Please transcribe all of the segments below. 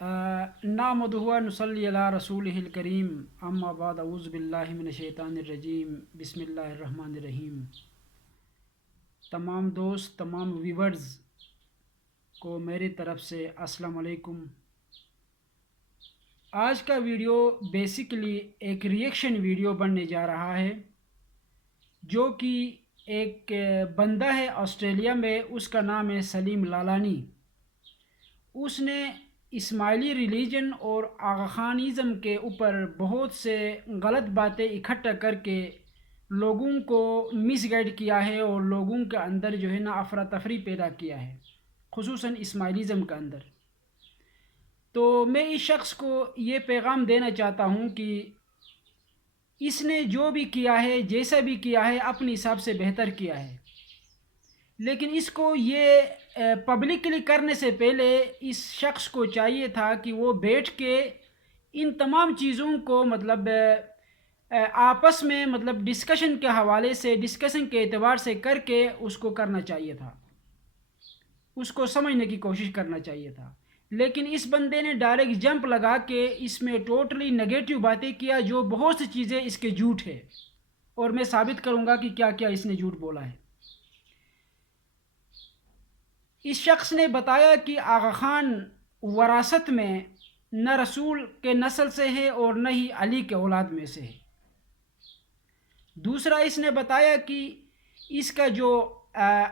نحمدہ و نصلی علی رسولہ الکریم اما بعد اعوذ باللہ من الشیطان الرجیم بسم اللہ الرحمن الرحیم۔ تمام دوست، تمام ویورز کو میری طرف سے السلام علیکم۔ آج کا ویڈیو بیسیکلی ایک ریئیکشن ویڈیو بننے جا رہا ہے، جو کہ ایک بندہ ہے آسٹریلیا میں، اس کا نام ہے سلیم لالانی۔ اس نے اسماعیلی ریلیجن اور آغا خانزم کے اوپر بہت سے غلط باتیں اکٹھا کر کے لوگوں کو مس گائیڈ کیا ہے اور لوگوں کے اندر جو ہے نا افراتفری پیدا کیا ہے، خصوصاً اسماعیلیزم کے اندر۔ تو میں اس شخص کو یہ پیغام دینا چاہتا ہوں کہ اس نے جو بھی کیا ہے، جیسا بھی کیا ہے، اپنے حساب سے بہتر کیا ہے، لیکن اس کو یہ پبلکلی کرنے سے پہلے اس شخص کو چاہیے تھا کہ وہ بیٹھ کے ان تمام چیزوں کو آپس میں ڈسکشن کے حوالے سے، ڈسکشن کے اعتبار سے کر کے اس کو کرنا چاہیے تھا، اس کو سمجھنے کی کوشش کرنا چاہیے تھا۔ لیکن اس بندے نے ڈائریکٹ جمپ لگا کے اس میں ٹوٹلی نگیٹو باتیں کیا، جو بہت سی چیزیں اس کے جھوٹ ہے، اور میں ثابت کروں گا کہ کیا کیا اس نے جھوٹ بولا ہے۔ اس شخص نے بتایا کہ آغا خان وراثت میں نہ رسول کے نسل سے ہے اور نہ ہی علی کے اولاد میں سے ہے۔ دوسرا، اس نے بتایا کہ اس کا جو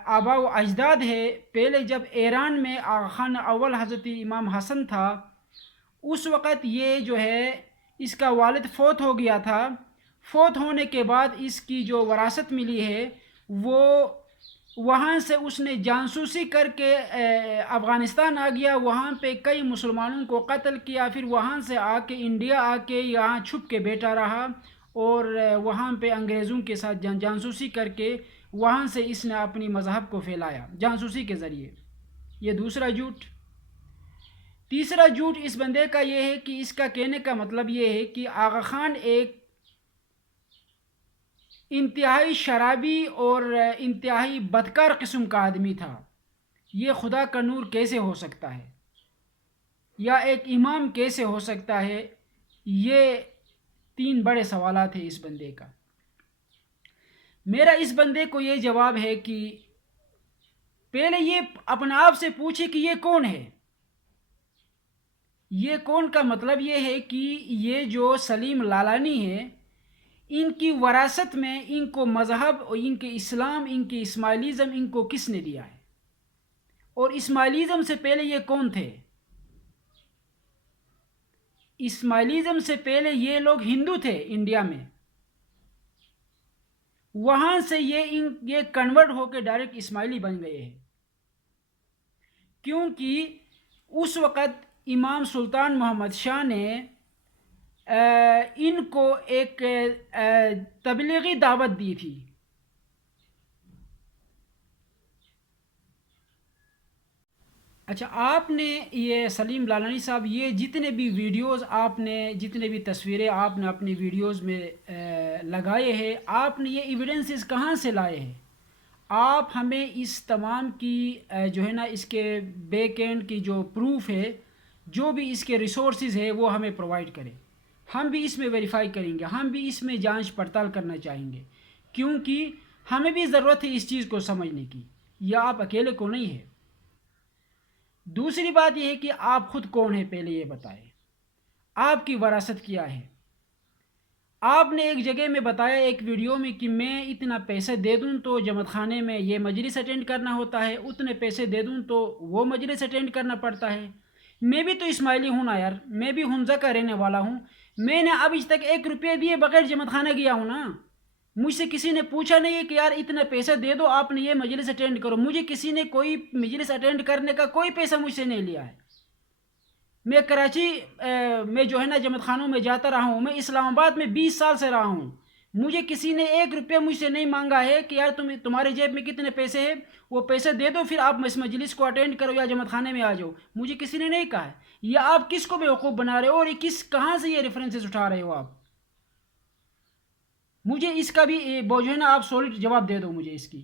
آباء و اجداد ہے، پہلے جب ایران میں آغا خان اول حضرت امام حسن تھا، اس وقت یہ جو ہے اس کا والد فوت ہو گیا تھا۔ فوت ہونے کے بعد اس کی جو وراثت ملی ہے، وہ وہاں سے اس نے جاسوسی کر کے افغانستان آ گیا، وہاں پہ کئی مسلمانوں کو قتل کیا، پھر وہاں سے آ کے انڈیا آ کے یہاں چھپ کے بیٹھا رہا، اور وہاں پہ انگریزوں کے ساتھ جاسوسی کر کے وہاں سے اس نے اپنی مذہب کو پھیلایا جاسوسی کے ذریعے۔ یہ دوسرا جھوٹ۔ تیسرا جھوٹ اس بندے کا یہ ہے کہ اس کا کہنے کا مطلب یہ ہے کہ آغا خان ایک انتہائی شرابی اور انتہائی بدکار قسم کا آدمی تھا۔ یہ خدا کا نور کیسے ہو سکتا ہے، یا ایک امام کیسے ہو سکتا ہے؟ یہ تین بڑے سوالات ہیں اس بندے کا۔ میرا اس بندے کو یہ جواب ہے کہ پہلے یہ اپنے آپ سے پوچھے کہ یہ کون ہے۔ یہ کون کا مطلب یہ ہے کہ یہ جو سلیم لالانی ہے، ان کی وراثت میں ان کو مذہب اور ان کے اسلام، ان کے اسماعیلیزم، ان کو کس نے دیا ہے، اور اسماعیلیزم سے پہلے یہ کون تھے؟ اسماعیلیزم سے پہلے یہ لوگ ہندو تھے انڈیا میں، وہاں سے یہ کنورٹ ہو کے ڈائریکٹ اسماعیلی بن گئے ہیں، کیونکہ اس وقت امام سلطان محمد شاہ نے ان کو ایک تبلیغی دعوت دی تھی۔ اچھا، آپ نے یہ سلیم لالانی صاحب، یہ جتنے بھی ویڈیوز آپ نے، جتنے بھی تصویریں آپ نے اپنی ویڈیوز میں لگائے ہیں، آپ نے یہ ایویڈنسز کہاں سے لائے ہیں؟ آپ ہمیں اس تمام کی جو ہے نا اس کے بیک اینڈ کی جو پروف ہے، جو بھی اس کے ریسورسز ہے، وہ ہمیں پرووائڈ کریں۔ ہم بھی اس میں ویریفائی کریں گے، ہم بھی اس میں جانچ پڑتال کرنا چاہیں گے، کیونکہ ہمیں بھی ضرورت ہے اس چیز کو سمجھنے کی، یا آپ اکیلے کو نہیں ہے۔ دوسری بات یہ ہے کہ آپ خود کون ہیں، پہلے یہ بتائیں، آپ کی وراثت کیا ہے۔ آپ نے ایک جگہ میں بتایا ایک ویڈیو میں کہ میں اتنا پیسے دے دوں تو جماعت خانے میں یہ مجلس اٹینڈ کرنا ہوتا ہے، اتنے پیسے دے دوں تو وہ مجلس اٹینڈ کرنا پڑتا ہے۔ میں بھی تو اسماعیلی ہوں نا یار، میں بھی حمزہ کا رہنے والا ہوں، میں نے اب تک 1 روپیہ دیے بغیر جماعت خانہ گیا ہوں نا۔ مجھ سے کسی نے پوچھا نہیں ہے کہ یار اتنا پیسہ دے دو، آپ نے یہ مجلس اٹینڈ کرو۔ مجھے کسی نے کوئی مجلس اٹینڈ کرنے کا کوئی پیسہ مجھ سے نہیں لیا ہے۔ میں کراچی میں جو ہے نا جماعت خانوں میں جاتا رہا ہوں، میں اسلام آباد میں 20 سال سے رہا ہوں، مجھے کسی نے 1 روپیہ مجھ سے نہیں مانگا ہے کہ یار تمہارے جیب میں کتنے پیسے ہیں، وہ پیسے دے دو پھر آپ اس مجلس کو اٹینڈ کرو یا جماعت خانے میں آ جاؤ۔ مجھے کسی نے نہیں کہا ہے۔ یا آپ کس کو بیوقوف بنا رہے ہو، اور کہاں سے یہ ریفرنسز اٹھا رہے ہو آپ؟ مجھے اس کا بھی جو ہے نا آپ سولڈ جواب دے دو مجھے اس کی۔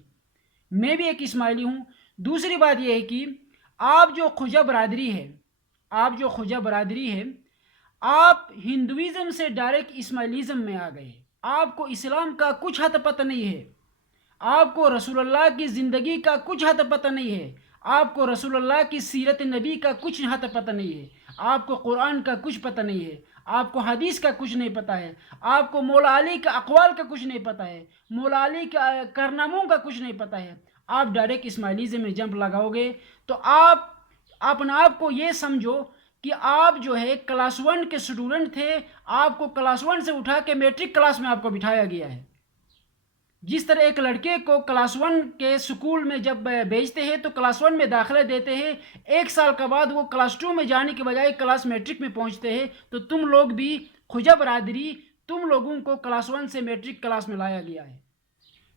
میں بھی ایک اسماعیلی ہوں۔ دوسری بات یہ ہے کہ آپ جو خوجہ برادری ہے، آپ جو خواجہ برادری ہے، آپ ہندوازم سے ڈائریکٹ اسماعیلیزم میں آ گئے، آپ کو اسلام کا کچھ حد پتہ نہیں ہے، آپ کو رسول اللہ کی زندگی کا کچھ حد پتہ نہیں ہے، آپ کو رسول اللہ کی سیرت نبی کا کچھ حد پتہ نہیں ہے، آپ کو قرآن کا کچھ پتہ نہیں ہے، آپ کو حدیث کا کچھ نہیں پتہ ہے، آپ کو مولا علی کا اقوال کا کچھ نہیں پتہ ہے، مولا علی کا کارناموں کا کچھ نہیں پتہ ہے، آپ ڈائریکٹ اسماعیلیزم میں جمپ لگاؤ گے تو آپ اپنے آپ کو یہ سمجھو کہ آپ جو ہے کلاس ون کے اسٹوڈنٹ تھے، آپ کو کلاس ون سے اٹھا کے میٹرک کلاس میں آپ کو بٹھایا گیا ہے۔ جس طرح ایک لڑکے کو کلاس ون کے سکول میں جب بھیجتے ہیں تو کلاس ون میں داخلہ دیتے ہیں، ایک سال کے بعد وہ کلاس ٹو میں جانے کے بجائے کلاس میٹرک میں پہنچتے ہیں، تو تم لوگ بھی خواجہ برادری، تم لوگوں کو کلاس ون سے میٹرک کلاس میں لایا گیا ہے،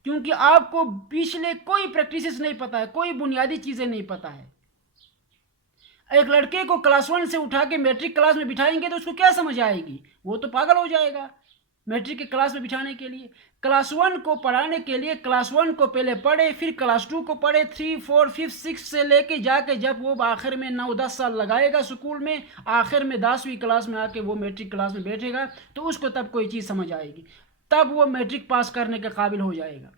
کیونکہ آپ کو پچھلے کوئی پریکٹسز نہیں پتہ ہے، کوئی بنیادی چیزیں نہیں پتہ ہے۔ ایک لڑکے کو کلاس ون سے اٹھا کے میٹرک کلاس میں بٹھائیں گے تو اس کو کیا سمجھ آئے گی؟ وہ تو پاگل ہو جائے گا میٹرک کے کلاس میں بٹھانے کے لیے۔ کلاس ون کو پڑھانے کے لیے کلاس ون کو پہلے پڑھے، پھر کلاس ٹو کو پڑھے، 3 4 5 6 سے لے کے جا کے جب وہ آخر میں 9 10 سال لگائے گا سکول میں، آخر میں 10ویں کلاس میں آ کے وہ میٹرک کلاس میں بیٹھے گا تو اس کو تب کوئی چیز سمجھ آئے گی، تب وہ میٹرک پاس کرنے کے قابل ہو جائے گا۔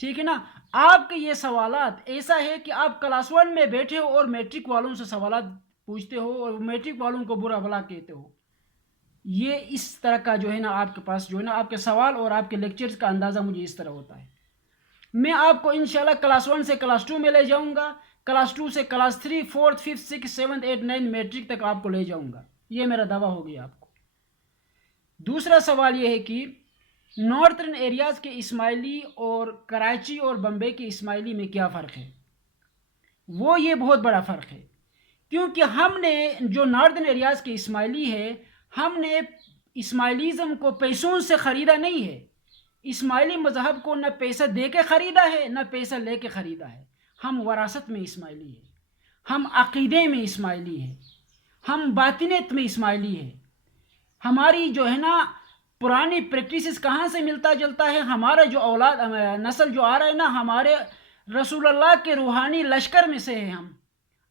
ٹھیک ہے نا؟ آپ کے یہ سوالات ایسا ہے کہ آپ کلاس ون میں بیٹھے ہو اور میٹرک والوں سے سوالات پوچھتے ہو اور میٹرک والوں کو برا بھلا کہتے ہو۔ یہ اس طرح کا جو ہے نا آپ کے پاس جو ہے نا آپ کے سوال اور آپ کے لیکچرز کا اندازہ مجھے اس طرح ہوتا ہے۔ میں آپ کو انشاءاللہ کلاس ون سے کلاس ٹو میں لے جاؤں گا، کلاس ٹو سے کلاس 3 4 5 6 7 8 9 میٹرک تک آپ کو لے جاؤں گا، یہ میرا دعویٰ ہو گیا آپ کو۔ دوسرا سوال یہ ہے کہ نارتھرن ایریاز کے اسماعیلی اور کراچی اور بمبے کے اسماعیلی میں کیا فرق ہے؟ وہ یہ بہت بڑا فرق ہے، کیونکہ ہم نے جو نارتھرن ایریاز کے اسماعیلی ہے، ہم نے اسماعیلیزم کو پیسوں سے خریدا نہیں ہے، اسماعیلی مذہب کو نہ پیسہ دے کے خریدا ہے نہ پیسہ لے کے خریدا ہے، ہم وراثت میں اسماعیلی ہیں، ہم عقیدے میں اسماعیلی ہیں، ہم باطنیت میں اسماعیلی ہیں، ہماری جو ہے نا پرانی پریکٹسز کہاں سے ملتا جلتا ہے، ہمارا جو اولاد نسل جو آ رہا ہے نا، ہمارے رسول اللہ کے روحانی لشکر میں سے ہیں ہم۔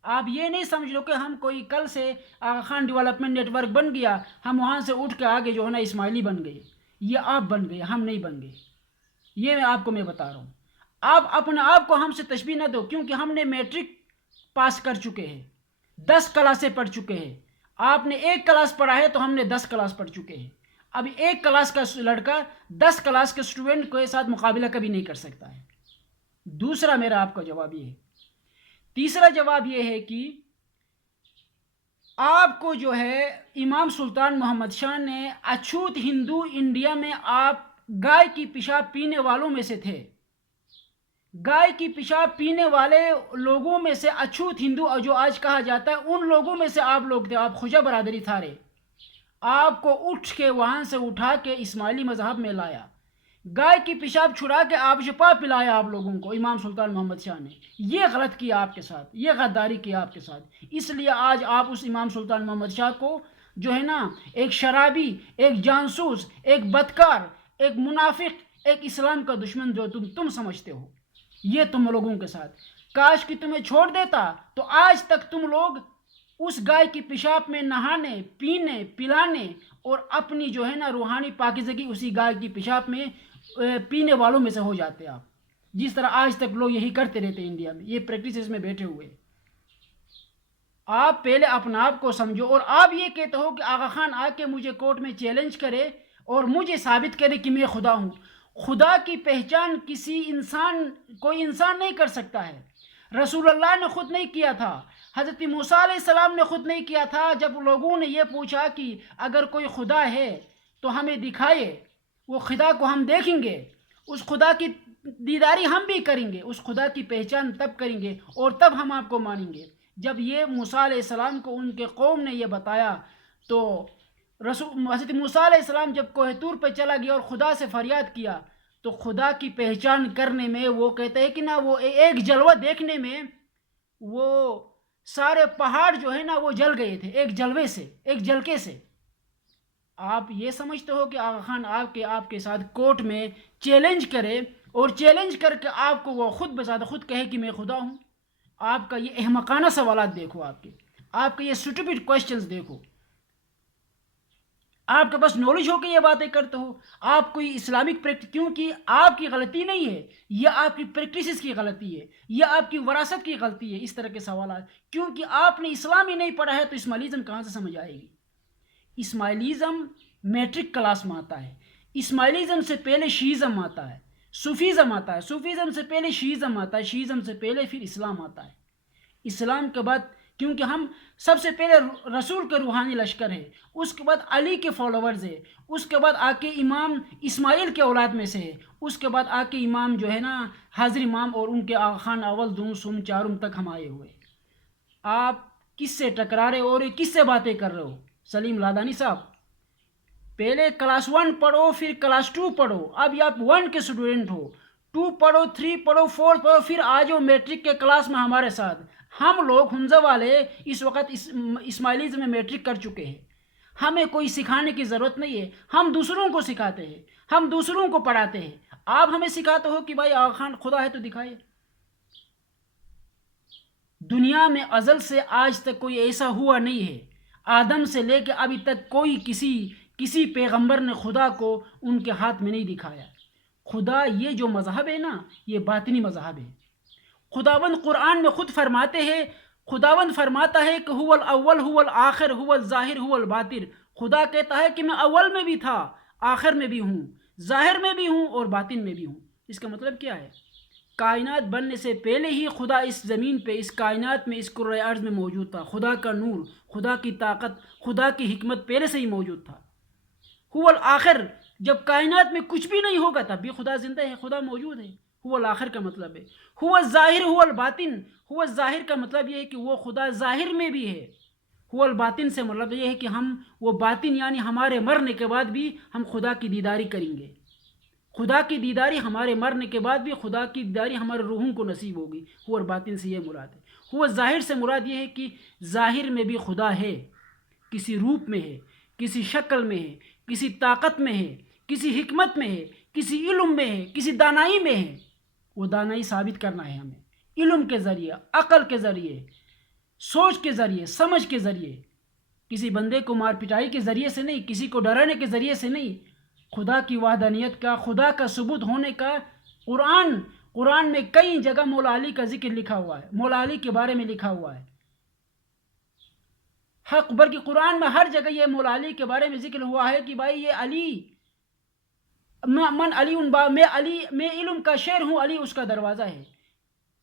آپ یہ نہیں سمجھ لو کہ ہم کوئی کل سے آغا خان ڈیولپمنٹ نیٹ ورک بن گیا، ہم وہاں سے اٹھ کے آگے جو ہے نا اسماعیلی بن گئے، یہ آپ بن گئے، ہم نہیں بن گئے، یہ آپ کو میں بتا رہا ہوں۔ آپ اپنے آپ کو ہم سے تشبیہ نہ دو، کیونکہ ہم نے میٹرک پاس کر چکے ہیں، 10 کلاسیں پڑھ چکے ہیں، آپ نے 1 کلاس پڑھا ہے تو ہم نے 10 کلاس پڑھ چکے ہیں۔ ابھی 1 کلاس کا لڑکا 10 کلاس کے اسٹوڈنٹ کے ساتھ مقابلہ کبھی نہیں کر سکتا ہے۔ دوسرا میرا آپ کا جواب یہ ہے۔ تیسرا جواب یہ ہے کہ آپ کو جو ہے امام سلطان محمد شاہ نے اچھوت ہندو انڈیا میں آپ گائے کی پیشاب پینے والوں میں سے تھے، گائے کی پیشاب پینے والے لوگوں میں سے اچھوت ہندو جو آج کہا جاتا ہے، ان لوگوں میں سے آپ لوگ تھے، آپ خواجہ برادری تھارے، آپ کو اٹھ کے وہاں سے اٹھا کے اسماعیلی مذہب میں لایا، گائے کی پیشاب چھڑا کے آپ شفا پلایا آپ لوگوں کو امام سلطان محمد شاہ نے، یہ غلط کیا آپ کے ساتھ، یہ غداری کیا آپ کے ساتھ، اس لیے آج آپ اس امام سلطان محمد شاہ کو جو ہے نا ایک شرابی، ایک جانسوس، ایک بدکار، ایک منافق، ایک اسلام کا دشمن جو تم سمجھتے ہو، یہ تم لوگوں کے ساتھ، کاش کہ تمہیں چھوڑ دیتا تو آج تک تم لوگ اس گائے کی پیشاب میں نہانے، پینے، پلانے اور اپنی جو ہے نا روحانی پاکیزگی اسی گائے کی پیشاب میں پینے والوں میں سے ہو جاتے آپ، جس طرح آج تک لوگ یہی کرتے رہتے ہیں انڈیا میں، یہ پریکٹسز میں بیٹھے ہوئے۔ آپ پہلے اپنا آپ کو سمجھو، اور آپ یہ کہتے ہو کہ آغا خان آ کے مجھے کورٹ میں چیلنج کرے اور مجھے ثابت کرے کہ میں خدا ہوں۔ خدا کی پہچان کوئی انسان نہیں کر سکتا ہے، رسول اللہ نے خود نہیں کیا تھا، حضرت موسیٰ علیہ السلام نے خود نہیں کیا تھا۔ جب لوگوں نے یہ پوچھا کہ اگر کوئی خدا ہے تو ہمیں دکھائے، وہ خدا کو ہم دیکھیں گے، اس خدا کی دیداری ہم بھی کریں گے، اس خدا کی پہچان تب کریں گے اور تب ہم آپ کو مانیں گے۔ جب یہ موسیٰ علیہ السلام کو ان کے قوم نے یہ بتایا تو حضرت موسیٰ علیہ السلام جب کوہ طور پہ چلا گیا اور خدا سے فریاد کیا تو خدا کی پہچان کرنے میں وہ کہتے ہیں کہ نا وہ ایک جلوہ دیکھنے میں وہ سارے پہاڑ جو ہے نا وہ جل گئے تھے، ایک جلوے سے، ایک جھلکے سے۔ آپ یہ سمجھتے ہو کہ آغا خان آپ کے ساتھ کورٹ میں چیلنج کرے اور چیلنج کر کے آپ کو وہ خود بذات خود کہے کہ میں خدا ہوں؟ آپ کا یہ احمقانہ سوالات دیکھو آپ کے، آپ کے یہ سٹوپڈ کوشچنز دیکھو، آپ کے پاس نالج ہو کہ یہ باتیں کرتے ہو، آپ کوئی اسلامک پریکٹس، کیونکہ آپ کی غلطی نہیں ہے، یہ آپ کی پریکٹسز کی غلطی ہے، یہ آپ کی وراثت کی غلطی ہے، اس طرح کے سوالات، کیونکہ آپ نے اسلام ہی نہیں پڑھا ہے تو اسماعیلزم کہاں سے سمجھ آئے گی؟ اسماعیلزم میٹرک کلاس میں آتا ہے، اسماعیلزم سے پہلے شیعزم آتا ہے، صوفیزم آتا ہے، صوفیزم سے پہلے شیعزم آتا ہے، شیعزم سے پہلے پھر اسلام آتا ہے، اسلام کے بعد، کیونکہ ہم سب سے پہلے رسول کے روحانی لشکر ہے، اس کے بعد علی کے فالوورز ہے، اس کے بعد آ کے امام اسماعیل کے اولاد میں سے ہے، اس کے بعد آ کے امام جو ہے نا حاضر امام اور ان کے آغا خان اول دوم سوم چارم تک ہم آئے ہوئے۔ آپ کس سے ٹکرا رہے ہو اور کس سے باتیں کر رہے ہو سلیم لادانی صاحب؟ پہلے کلاس 1 پڑھو، پھر کلاس 2 پڑھو، اب یہ آپ 1 کے اسٹوڈنٹ ہو، 2 پڑھو، 3 پڑھو، 4 پڑھو، پھر آ جاؤ میٹرک کے کلاس میں ہمارے ساتھ۔ ہم لوگ حمزہ والے اس وقت اسماعیلزم میں میٹرک کر چکے ہیں، ہمیں کوئی سکھانے کی ضرورت نہیں ہے، ہم دوسروں کو سکھاتے ہیں، ہم دوسروں کو پڑھاتے ہیں۔ آپ ہمیں سکھاتے ہو کہ بھائی آغا خان خدا ہے تو دکھائے۔ دنیا میں ازل سے آج تک کوئی ایسا ہوا نہیں ہے، آدم سے لے کے ابھی تک کوئی کسی پیغمبر نے خدا کو ان کے ہاتھ میں نہیں دکھایا۔ خدا یہ جو مذہب ہے نا، یہ باطنی مذہب ہے۔ خداوند قرآن میں خود فرماتے ہیں، خداوند فرماتا ہے کہ هو الاول هو الآخر هو الظاہر هو الباطن۔ خدا کہتا ہے کہ میں اول میں بھی تھا، آخر میں بھی ہوں، ظاہر میں بھی ہوں اور باطن میں بھی ہوں۔ اس کا مطلب کیا ہے؟ کائنات بننے سے پہلے ہی خدا اس زمین پہ، اس کائنات میں، اس کرۂ ارض میں موجود تھا۔ خدا کا نور، خدا کی طاقت، خدا کی حکمت پہلے سے ہی موجود تھا۔ هو الآخر، جب کائنات میں کچھ بھی نہیں ہوگا تب بھی خدا زندہ ہے، خدا موجود ہے۔ هو الآخر کا مطلب ہے هو الظاہر هو الباطن۔ هو الظاہر کا مطلب یہ ہے کہ وہ خدا ظاہر میں بھی ہے۔ هو الباطن سے مطلب یہ ہے کہ ہم وہ باطن، یعنی ہمارے مرنے کے بعد بھی ہم خدا کی دیداری کریں گے۔ خدا کی دیداری ہمارے مرنے کے بعد بھی، خدا کی دیداری ہمارے روحوں کو نصیب ہوگی۔ ہو اور باطن سے یہ مراد ہے۔ ہو ظاہر سے مراد یہ ہے کہ ظاہر میں بھی خدا ہے، کسی روپ میں ہے، کسی شکل میں ہے، کسی طاقت میں ہے، کسی حکمت میں ہے، کسی علم میں ہے، کسی دانائی میں ہے۔ وہ دانائی ثابت کرنا ہے ہمیں، علم کے ذریعے، عقل کے ذریعے، سوچ کے ذریعے، سمجھ کے ذریعے، کسی بندے کو مار پٹائی کے ذریعے سے نہیں، کسی کو ڈرانے کے ذریعے سے نہیں۔ خدا کی وحدانیت کا، خدا کا ثبوت ہونے کا قرآن میں کئی جگہ مولا علی کا ذکر لکھا ہوا ہے، مولا علی کے بارے میں لکھا ہوا ہے۔ حق بلکہ قرآن میں ہر جگہ یہ مولا علی کے بارے میں ذکر ہوا ہے کہ بھائی یہ علی، من علی میں علم کا شعر ہوں، علی اس کا دروازہ ہے۔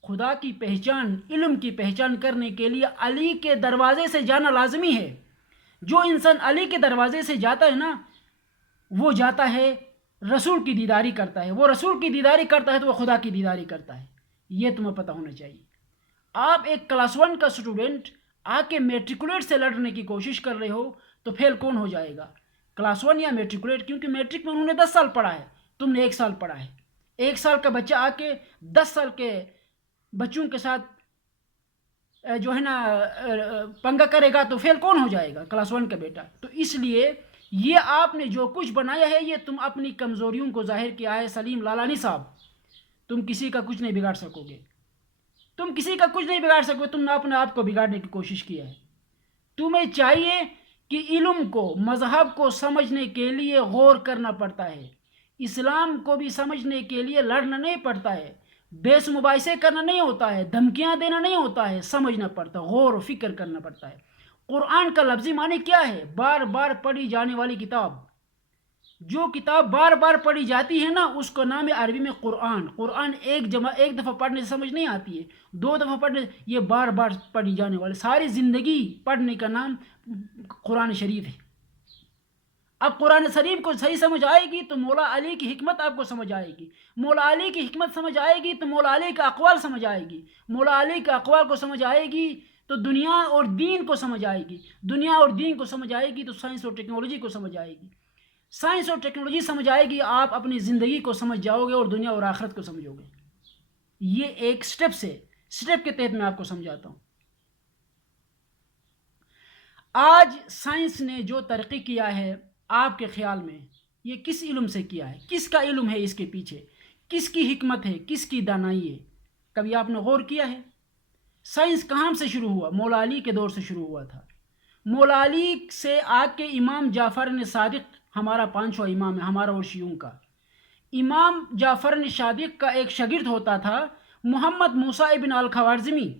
خدا کی پہچان، علم کی پہچان کرنے کے لیے علی کے دروازے سے جانا لازمی ہے۔ جو انسان علی کے دروازے سے جاتا ہے نا، وہ جاتا ہے رسول کی دیداری کرتا ہے، وہ رسول کی دیداری کرتا ہے تو وہ خدا کی دیداری کرتا ہے۔ یہ تمہیں پتہ ہونا چاہیے۔ آپ ایک کلاس 1 کا اسٹوڈنٹ آ کے میٹریکولیٹ سے لڑنے کی کوشش کر رہے ہو تو فیل کون ہو جائے گا؟ کلاس 1 یا میٹریکولیٹ؟ کیونکہ میٹرک میں انہوں نے 10 سال پڑھا ہے، تم نے 1 سال پڑھا ہے۔ 1 سال کا بچہ آ کے 10 سال کے بچوں کے ساتھ جو ہے نا پنگا کرے گا تو فیل کون ہو جائے گا؟ کلاس 1 کا بیٹا۔ تو اس لیے یہ آپ نے جو کچھ بنایا ہے، یہ تم اپنی کمزوریوں کو ظاہر کیا ہے سلیم لالانی صاحب۔ تم کسی کا کچھ نہیں بگاڑ سکو گے، تم کسی کا کچھ نہیں بگاڑ سکو، تم نے اپنے آپ کو بگاڑنے کی کوشش کیا ہے۔ تمہیں چاہیے کہ علم کو، مذہب کو سمجھنے کے لیے غور کرنا پڑتا ہے، اسلام کو بھی سمجھنے کے لیے لڑنا نہیں پڑتا ہے، بحث مباحثے کرنا نہیں ہوتا ہے، دھمکیاں دینا نہیں ہوتا ہے، سمجھنا پڑتا ہے، غور و فکر کرنا پڑتا ہے۔ قرآن کا لفظی معنی کیا ہے؟ بار بار پڑھی جانے والی کتاب۔ جو کتاب بار بار پڑھی جاتی ہے نا، اس کا نام ہے عربی میں قرآن۔ قرآن ایک دفعہ پڑھنے سے سمجھ نہیں آتی ہے، 2 دفعہ پڑھنے، یہ بار بار پڑھی جانے والی، ساری زندگی پڑھنے کا نام قرآن شریف ہے۔ اب قرآن شریف کو صحیح سمجھ آئے گی تو مولا علی کی حکمت آپ کو سمجھ آئے گی، مولا علی کی حکمت سمجھ آئے گی تو مولا علی کا اقوال سمجھ آئے گی، مولا علی کا اقوال کو سمجھ آئے گی تو دنیا اور دین کو سمجھ آئے گی، دنیا اور دین کو سمجھ آئے گی تو سائنس اور ٹیکنالوجی کو سمجھ آئے گی، سائنس اور ٹیکنالوجی سمجھ آئے گی، آپ اپنی زندگی کو سمجھ جاؤ گے اور دنیا اور آخرت کو سمجھو گے۔ یہ ایک سٹیپ کے تحت میں آپ کو سمجھاتا ہوں۔ آج سائنس نے جو ترقی کیا ہے، آپ کے خیال میں یہ کس علم سے کیا ہے؟ کس کا علم ہے اس کے پیچھے؟ کس کی حکمت ہے؟ کس کی دانائی ہے؟ کبھی آپ نے غور کیا ہے؟ سائنس کہاں سے شروع ہوا؟ مولا علی کے دور سے شروع ہوا تھا. مولا علی سے آگ کے امام جعفر صادق ہمارا پانچواں امام ہے، ہمارا اور شیعوں کا. امام جعفر صادق کا ایک شاگرد ہوتا تھا محمد موسیٰ ابن الخوارزمی،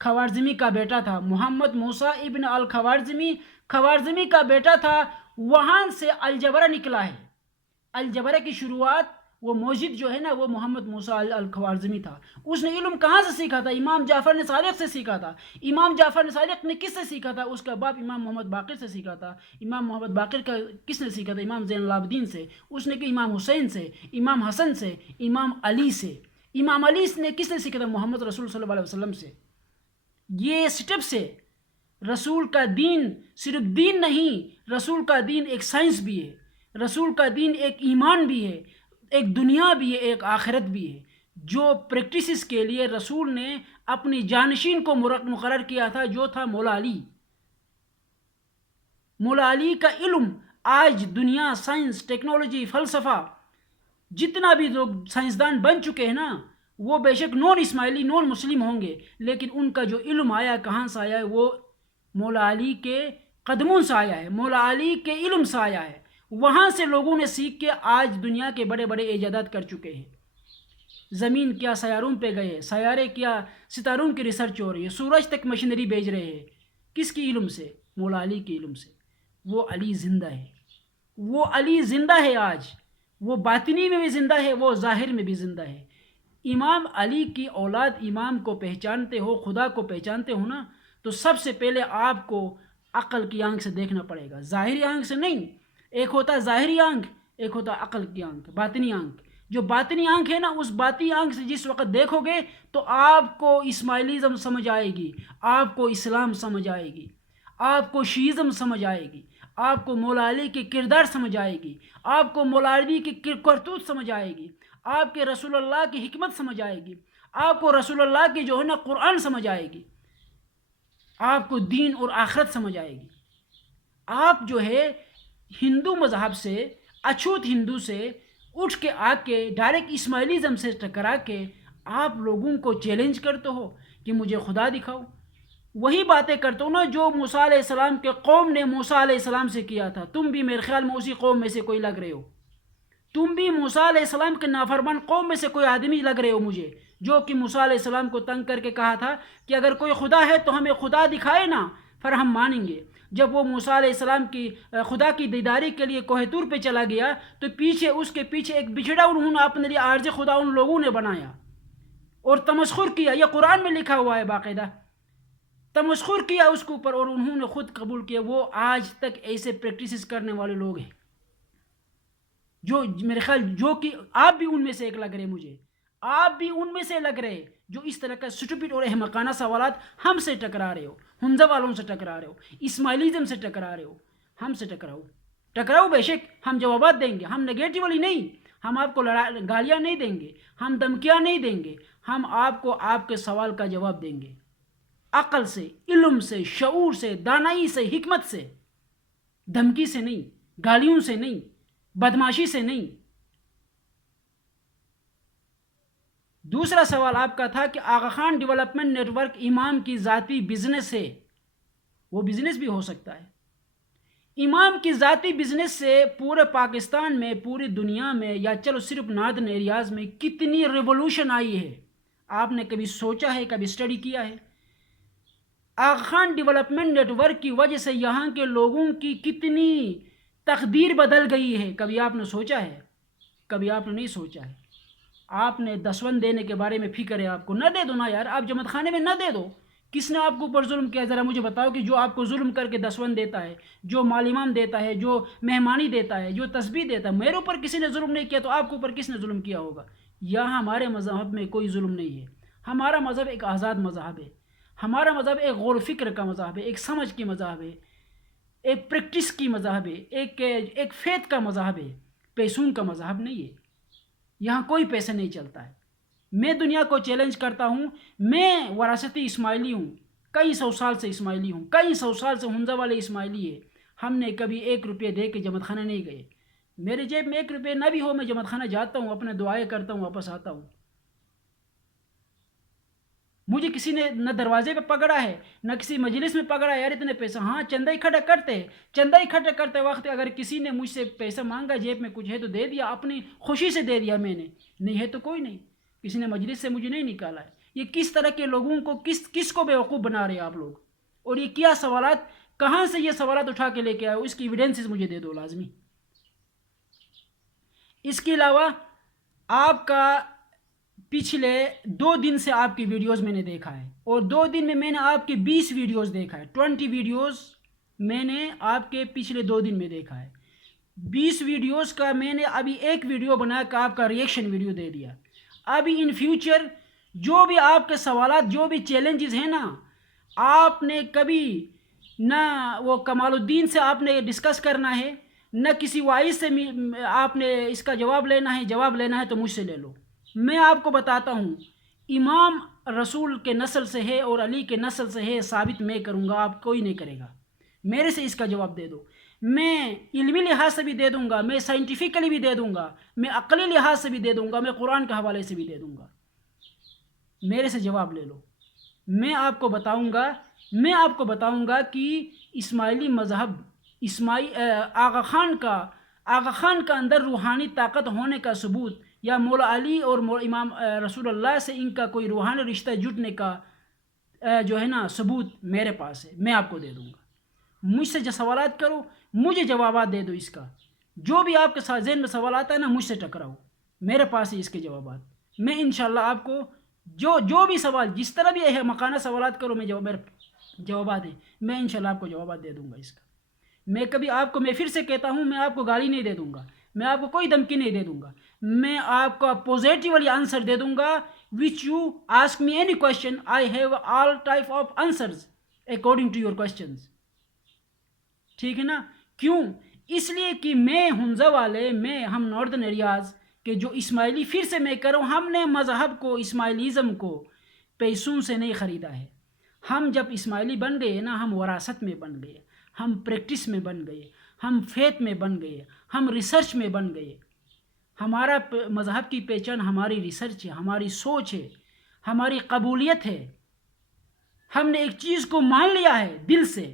خوارزمی کا بیٹا تھا. محمد موسیٰ ابن الخوارزمی خوارزمی کا بیٹا تھا. وہاں سے الجبرہ نکلا ہے. الجبرہ کی شروعات وہ موجد جو ہے نا وہ محمد موسیٰ الخوارزمی تھا. اس نے علم کہاں سے سیکھا تھا؟ امام جعفر صادق سے سیکھا تھا. امام جعفر صادق نے کس سے سیکھا تھا؟ اس کا باپ امام محمد باقر سے سیکھا تھا. امام محمد باقر کا کس نے سیکھا تھا؟ امام زین العابدین سے. اس نے کہ امام حسین سے، امام حسن سے، امام علی سے. امام علی نے کس نے سیکھا تھا؟ محمد رسول صلی اللہ علیہ وسلم سے. یہ سٹیپ سے رسول کا دین صرف دین نہیں، رسول کا دین ایک سائنس بھی ہے، رسول کا دین ایک ایمان بھی ہے، ایک دنیا بھی ہے، ایک آخرت بھی ہے. جو پریکٹسز کے لیے رسول نے اپنی جانشین کو مقرر کیا تھا جو تھا مولا علی. مولا علی کا علم آج دنیا، سائنس، ٹیکنالوجی، فلسفہ، جتنا بھی لوگ سائنسدان بن چکے ہیں نا وہ بے شک نون اسماعیلی، نون مسلم ہوں گے، لیکن ان کا جو علم آیا کہاں سے آیا ہے؟ وہ مولا علی کے قدموں سے آیا ہے، مولا علی کے علم سے آیا ہے. وہاں سے لوگوں نے سیکھ کے آج دنیا کے بڑے بڑے ایجادات کر چکے ہیں. زمین کیا سیاروں پہ گئے، سیارے کیا ستاروں کی ریسرچ ہو رہی ہے، سورج تک مشینری بھیج رہے ہیں. کس کی علم سے؟ مولا علی کے علم سے. وہ علی زندہ ہے، وہ علی زندہ ہے آج. وہ باطنی میں بھی زندہ ہے، وہ ظاہر میں بھی زندہ ہے. امام علی کی اولاد امام کو پہچانتے ہو، خدا کو پہچانتے ہو نا، تو سب سے پہلے آپ کو عقل کی آنکھ سے دیکھنا پڑے گا، ظاہری آنکھ سے نہیں. ایک ہوتا ہے ظاہری آنکھ، ایک ہوتا ہے عقل کی آنکھ، باطنی آنکھ. جو باطنی آنکھ ہے نا، اس باطنی آنکھ سے جس وقت دیکھو گے تو آپ کو اسماعیلیزم سمجھ آئے گی، آپ کو اسلام سمجھ آئے گی، آپ کو شیعزم سمجھ آئے گی، آپ کو مولا علی کے کردار سمجھ آئے گی، آپ کو مولا علی کی کرتوت سمجھ آئے گی، آپ کے رسول اللہ کی حکمت سمجھ آئے گی، آپ کو رسول اللہ کی جو ہے نا قرآن سمجھ آئے گی، آپ کو دین اور آخرت سمجھ آئے گی. آپ جو ہے ہندو مذہب سے، اچھوت ہندو سے اٹھ کے آ کے ڈائریکٹ اسماعیلیزم سے ٹکرا کے آپ لوگوں کو چیلنج کرتے ہو کہ مجھے خدا دکھاؤ. وہی باتیں کرتے ہو نا جو موسیٰ علیہ السلام کے قوم نے موسیٰ علیہ السلام سے کیا تھا. تم بھی میرے خیال میں اسی قوم میں سے کوئی لگ رہے ہو. تم بھی موسیٰ علیہ السلام کے نافرمان قوم میں سے کوئی آدمی لگ رہے ہو مجھے، جو کہ موسیٰ علیہ السلام کو تنگ کر کے کہا تھا کہ اگر کوئی خدا ہے تو ہمیں خدا دکھائے نا، پھر ہم مانیں گے. جب وہ موسیٰ علیہ السلام کی خدا کی دیداری کے لیے کوہ طور پہ چلا گیا تو پیچھے اس کے پیچھے ایک بچھڑا انہوں نے اپنے لیے عارض خدا ان لوگوں نے بنایا اور تمسخر کیا. یہ قرآن میں لکھا ہوا ہے، باقاعدہ تمسخر کیا اس کے اوپر اور انہوں نے خود قبول کیا. وہ آج تک ایسے پریکٹسز کرنے والے لوگ ہیں جو میرے خیال جو کہ آپ بھی ان میں سے ایک لگ رہے، مجھے آپ بھی ان میں سے لگ رہے جو اس طرح کا سٹوپڈ اور احمقانہ سوالات ہم سے ٹکرا رہے ہو، حمزہ والوں سے ٹکرا رہے ہو، اسماعیلیزم سے ٹکرا رہے ہو. ہم سے ٹکراؤ بے شک، ہم جوابات دیں گے، ہم نگیٹیولی نہیں، ہم آپ کو گالیاں نہیں دیں گے، ہم دھمکیاں نہیں دیں گے، ہم آپ کو آپ کے سوال کا جواب دیں گے عقل سے، علم سے، شعور سے، دانائی سے، حکمت سے، دھمکی سے نہیں، گالیوں سے نہیں، بدماشی سے نہیں. دوسرا سوال آپ کا تھا کہ آغا خان ڈیولپمنٹ نیٹ ورک امام کی ذاتی بزنس ہے. وہ بزنس بھی ہو سکتا ہے. امام کی ذاتی بزنس سے پورے پاکستان میں، پوری دنیا میں، یا چلو صرف ناردن ایریاز میں کتنی ریولوشن آئی ہے، آپ نے کبھی سوچا ہے، کبھی اسٹڈی کیا ہے؟ آغا خان ڈیولپمنٹ نیٹ ورک کی وجہ سے یہاں کے لوگوں کی کتنی تقدیر بدل گئی ہے، کبھی آپ نے سوچا ہے؟ کبھی آپ نے نہیں سوچا ہے. آپ نے دسوند دینے کے بارے میں فکر ہے آپ کو، نہ دے دو نا یار، آپ جماعت خانے میں نہ دے دو. کس نے آپ کو اوپر ظلم کیا؟ ذرا مجھے بتاؤ کہ جو آپ کو ظلم کر کے دسوند دیتا ہے، جو مال امام دیتا ہے، جو مہمانی دیتا ہے، جو تسبیح دیتا ہے، میرے اوپر کسی نے ظلم نہیں کیا تو آپ کے اوپر کس نے ظلم کیا ہوگا؟ یہاں ہمارے مذہب میں کوئی ظلم نہیں ہے. ہمارا مذہب ایک آزاد مذہب ہے. ہمارا مذہب ایک غور و فکر کا مذہب ہے، ایک سمجھ کی مذہب ہے، ایک پریکٹس کی مذہب ہے، ایک فیت کا مذہب ہے، پیسوں کا مذہب نہیں ہے. یہاں کوئی پیسے نہیں چلتا ہے. میں دنیا کو چیلنج کرتا ہوں، میں وراثتی اسماعیلی ہوں، کئی سو سال سے اسماعیلی ہوں، کئی سو سال سے حمزہ والے اسماعیلی ہے. ہم نے کبھی 1 روپے دے کے جماعت خانہ نہیں گئے. میرے جیب میں 1 روپے نہ بھی ہو، میں جماعت خانہ جاتا ہوں، اپنے دعائیں کرتا ہوں، واپس آتا ہوں. مجھے کسی نے نہ دروازے پہ پکڑا ہے نہ کسی مجلس میں پکڑا ہے، یار اتنے پیسہ، ہاں چندہ اکٹھا کرتے، چندہ اکٹھا کرتے وقت اگر کسی نے مجھ سے پیسہ مانگا، جیب میں کچھ ہے تو دے دیا، اپنی خوشی سے دے دیا میں نے، نہیں ہے تو کوئی نہیں، کسی نے مجلس سے مجھے نہیں نکالا ہے۔ یہ کس طرح کے لوگوں کو کس کو بیوقوف بنا رہے ہیں آپ لوگ؟ اور یہ کیا سوالات، کہاں سے یہ سوالات اٹھا کے لے کے آئے، اس کی ایویڈنسز مجھے دے دو لازمی۔ اس کے علاوہ آپ کا پچھلے 2 دن سے آپ کی ویڈیوز میں نے دیکھا ہے، اور 2 دن میں نے آپ کے 20 ویڈیوز دیکھا ہے، 20 ویڈیوز میں نے آپ کے پچھلے 2 دن میں دیکھا ہے۔ 20 ویڈیوز کا میں نے ابھی ایک ویڈیو بنا کے آپ کا ریئیکشن ویڈیو دے دیا۔ ابھی ان فیوچر جو بھی آپ کے سوالات، جو بھی چیلنجز ہیں نا، آپ نے کبھی نہ وہ کمال الدین سے آپ نے ڈسکس کرنا ہے، نہ کسی وائس سے آپ نے اس کا جواب لینا ہے، جواب لینا ہے تو مجھ سے لے لو۔ میں آپ کو بتاتا ہوں، امام رسول کے نسل سے ہے اور علی کے نسل سے ہے، ثابت میں کروں گا، آپ کوئی نہیں کرے گا۔ میرے سے اس کا جواب دے دو، میں علمی لحاظ سے بھی دے دوں گا، میں سائنٹیفکلی بھی دے دوں گا، میں عقلی لحاظ سے بھی دے دوں گا، میں قرآن کے حوالے سے بھی دے دوں گا۔ میرے سے جواب لے لو۔ میں آپ کو بتاؤں گا کہ اسماعیلی مذہب، آغا خان کا اندر روحانی طاقت ہونے کا ثبوت، یا مولا علی اور امام رسول اللہ سے ان کا کوئی روحانی رشتہ جٹنے کا جو ہے نا ثبوت میرے پاس ہے، میں آپ کو دے دوں گا۔ مجھ سے جو سوالات کرو، مجھے جوابات دے دو اس کا، جو بھی آپ کے ساتھ ذہن میں سوال آتا ہے نا، مجھ سے ٹکراؤ، میرے پاس ہے اس کے جوابات۔ میں انشاءاللہ آپ کو جو بھی سوال، جس طرح بھی ہے مکانہ سوالات کرو، میرے جوابات ہیں، میں انشاءاللہ آپ کو جوابات دے دوں گا اس کا۔ میں کبھی آپ کو، میں پھر سے کہتا ہوں، میں آپ کو گالی نہیں دے دوں گا، میں آپ کو کوئی دھمکی نہیں دے دوں گا، میں آپ کو پوزیٹیولی آنسر دے دوں گا۔ Which you ask me any question, I have all type of answers according to your questions, ٹھیک ہے نا؟ کیوں؟ اس لیے کہ میں حمزہ والے، ہم ناردرن ایریاز کہ جو اسماعیلی، پھر سے میں کروں، ہم نے مذہب کو، اسماعیلیزم کو پیسوں سے نہیں خریدا ہے۔ ہم جب اسماعیلی بن گئے نا، ہم وراثت میں بن گئے، ہم پریکٹس میں بن گئے، ہم فیتھ میں بن گئے، ہم ریسرچ میں بن گئے۔ ہمارا مذہب کی پہچان ہماری ریسرچ ہے، ہماری سوچ ہے، ہماری قبولیت ہے۔ ہم نے ایک چیز کو مان لیا ہے دل سے۔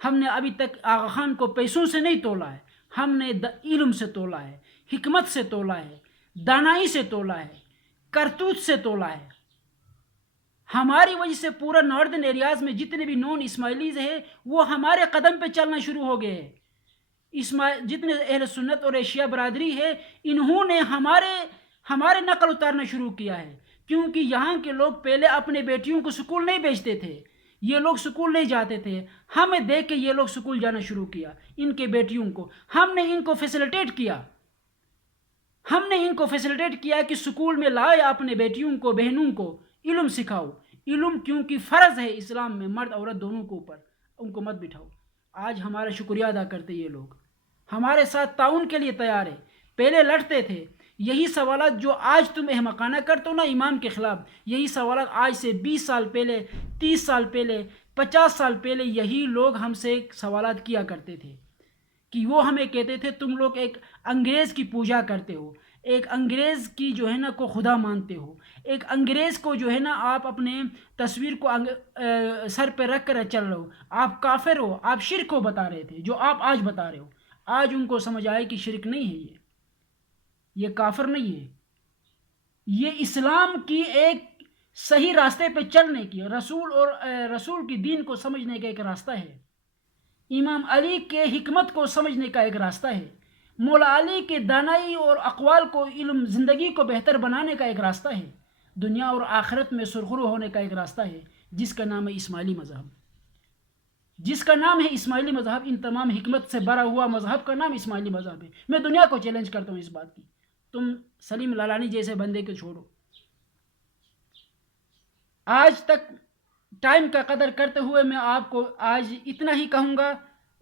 ہم نے ابھی تک آغا خان کو پیسوں سے نہیں تولا ہے، ہم نے علم سے تولا ہے، حکمت سے تولا ہے، دانائی سے تولا ہے، کرتوت سے تولا ہے۔ ہماری وجہ سے پورا ناردرن ایریاز میں جتنے بھی نون اسماعیلیز ہیں، وہ ہمارے قدم پہ چلنا شروع ہو گئے ہیں۔ جتنے اہل سنت اور ایشیا برادری ہے، انہوں نے ہمارے نقل اتارنا شروع کیا ہے، کیونکہ یہاں کے لوگ پہلے اپنے بیٹیوں کو سکول نہیں بھیجتے تھے، یہ لوگ سکول نہیں جاتے تھے۔ ہمیں دیکھ کے یہ لوگ سکول جانا شروع کیا، ان کے بیٹیوں کو ہم نے ان کو فیسیلیٹیٹ کیا، کہ سکول میں لائے اپنے بیٹیوں کو، بہنوں کو علم سکھاؤ۔ علم کیونکہ فرض ہے اسلام میں، مرد عورت دونوں کو اوپر، ان کو مت بٹھاؤ۔ آج ہمارا شکریہ ادا کرتے یہ لوگ، ہمارے ساتھ تعاون کے لیے تیار ہے۔ پہلے لڑتے تھے، یہی سوالات جو آج تم احمقانہ کرتے ہو نا امام کے خلاف، یہی سوالات آج سے 20 سال پہلے، 30 سال پہلے، 50 سال پہلے یہی لوگ ہم سے سوالات کیا کرتے تھے، کہ وہ ہمیں کہتے تھے تم لوگ ایک انگریز کی پوجا کرتے ہو، ایک انگریز کی جو ہے نا کو خدا مانتے ہو، ایک انگریز کو جو ہے نا آپ اپنے تصویر کو سر پہ رکھ کر چل رہے ہو، آپ کافر ہو، آپ شرک کو بتا رہے تھے، جو آپ آج بتا رہے ہو۔ آج ان کو سمجھ آئے کہ شرک نہیں ہے، یہ کافر نہیں ہے، یہ اسلام کی ایک صحیح راستے پہ چلنے کی، رسول کی دین کو سمجھنے کا ایک راستہ ہے، امام علی کے حکمت کو سمجھنے کا ایک راستہ ہے، مولا علی کے دانائی اور اقوال کو، علم، زندگی کو بہتر بنانے کا ایک راستہ ہے، دنیا اور آخرت میں سرخرو ہونے کا ایک راستہ ہے، جس کا نام ہے اسماعیلی مذہب، ان تمام حکمت سے بھرا ہوا مذہب کا نام اسماعیلی مذہب ہے۔ میں دنیا کو چیلنج کرتا ہوں اس بات کی، تم سلیم لالانی جیسے بندے کو چھوڑو۔ آج تک ٹائم کا قدر کرتے ہوئے میں آپ کو آج اتنا ہی کہوں گا،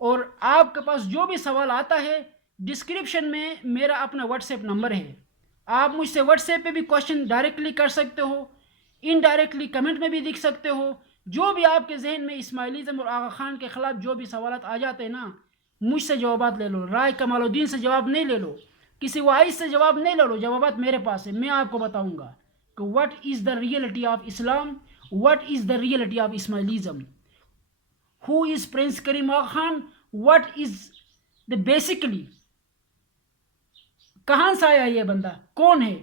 اور آپ کے پاس جو بھی سوال آتا ہے، ڈسکرپشن میں میرا اپنا واٹس ایپ نمبر ہے، آپ مجھ سے واٹس ایپ پہ بھی کوشچن ڈائریکٹلی کر سکتے ہو، انڈائریکٹلی کمنٹ میں بھی لکھ سکتے ہو، جو بھی آپ کے ذہن میں اسماعیلیزم اور آغا خان کے خلاف جو بھی سوالات آ جاتے ہیں نا، مجھ سے جوابات لے لو، رائے کمال الدین سے جواب نہیں لے لو، کسی وائس سے جواب نہیں لے لو، جوابات میرے پاس ہے، میں آپ کو بتاؤں گا کہ what is the reality of Islam, what is the reality of Ismailism, who is Prince Karim Aga Khan, what is the basically کہاں سے آیا یہ بندہ، کون ہے.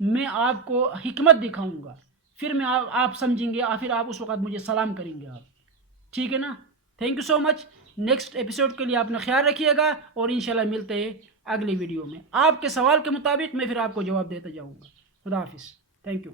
میں آپ کو حکمت دکھاؤں گا، پھر میں آپ سمجھیں گے، پھر آپ اس وقت مجھے سلام کریں گے آپ. ٹھیک ہے نا. Thank you so much. Next episode کے لیے آپ نے خیال رکھیے گا، اور انشاءاللہ ملتے ہیں اگلی ویڈیو میں. آپ کے سوال کے مطابق میں پھر آپ کو جواب دیتا جاؤں گا. خدا حافظ. Thank you.